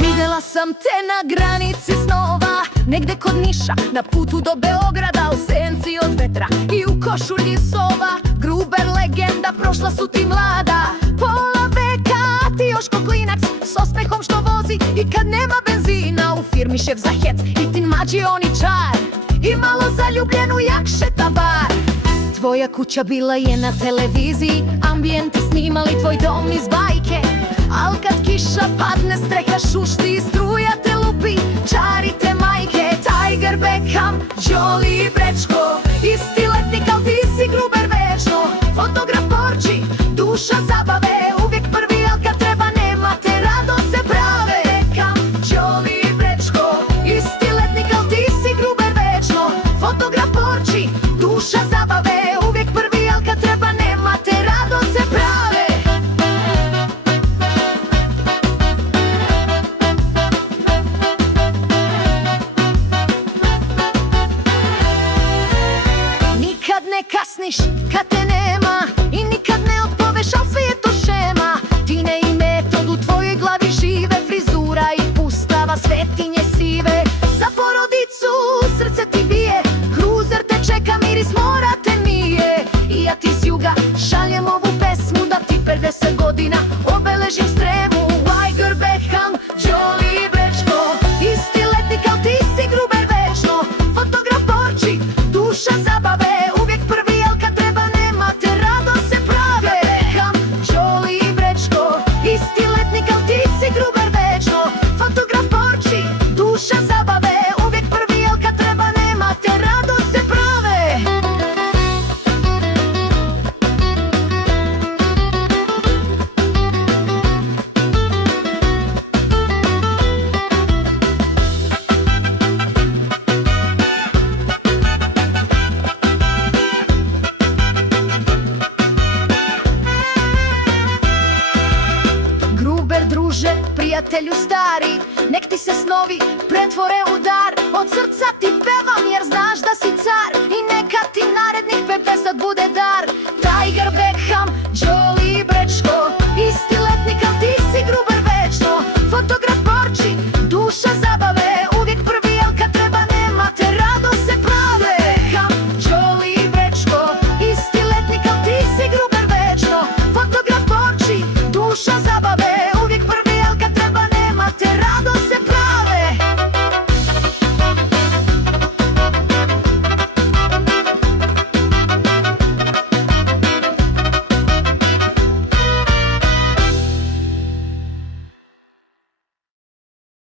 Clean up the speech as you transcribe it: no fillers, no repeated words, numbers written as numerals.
Videla sam te na granici snova, negde kod Niša, na putu do Beograda, u senci od vetra i u košulji sova. Gruber legenda, prošla su ti mlada, pola veka, ti još ko klinac, s osmehom što vozi i kad nema benzina, u firmi šef za hec i ti mađioničar, i malo zaljubljenu jak šeta bar. Tvoja kuća bila je na televiziji, ambijenti snimali tvoj dom iz bajke, al kad kiša padne, streha šušti i struja te lupi, čari te majke. Tiger, Beckham, Jolie i Brečko, isti letnik, al ti si Gruber večno. Fotograf Porči, duša zabave, uvijek prvi, al kad treba nema te radose prave. Beckham, Jolie i Brečko, isti letnik, al ti si Gruber večno. Fotograf Porči, duša zabave, uvijek prvi, al kad treba nema te radose prave. Nikad ne kasniš kad te nema i nikad ne odpoveš, al sve je to šema. Ti ne i metod u tvojoj glavi žive, frizura i pustava, svetinje sive. Za porodicu srce ti bije, kruzer te čeka, miris mora te mije. I ja ti s juga šaljem ovu pesmu, da ti 50 godina obeležim stremu. Tiger, Beckham, Jolie i Brečko, isti letnik, al ti si Gruber večno. Fotograf Porči, duša zabave, uvijek prvi, al kad treba nema te radose prave. Beckham, Jolie i Brečko, isti letnik, al ti si Gruber večno. Fotograf Porči, duša zabave, uvijek prvi, al kad treba nema te radose prave. Gruber druže, prijatelju stari, nek ti se snovi pretvore u dar. Od srca ti pevam jer znaš da si car, i neka ti narednih 50 bude dar.